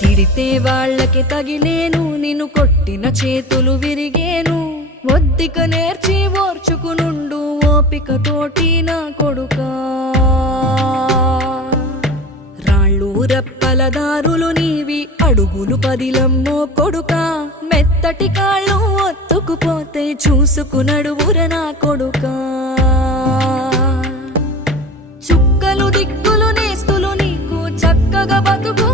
తిడితే వాళ్ళకి తగిలేను, నిన్ను కొట్టిన చేతులు విరిగేను. ఒద్దిక నేర్చి ఓర్చుకునుండు ఓపికతోటి నా కొడుకా. రాళ్ళు రెప్పల దారులు నీవి, అడుగులు పదిలమ్మో కొడుకా. మెత్తటి కాళ్ళు ఒత్తుకుపోతే చూసుకునడువుర నా కొడుకా. చుక్కలు దిక్కులు నేస్తులు నీకు చక్కగా బతుకు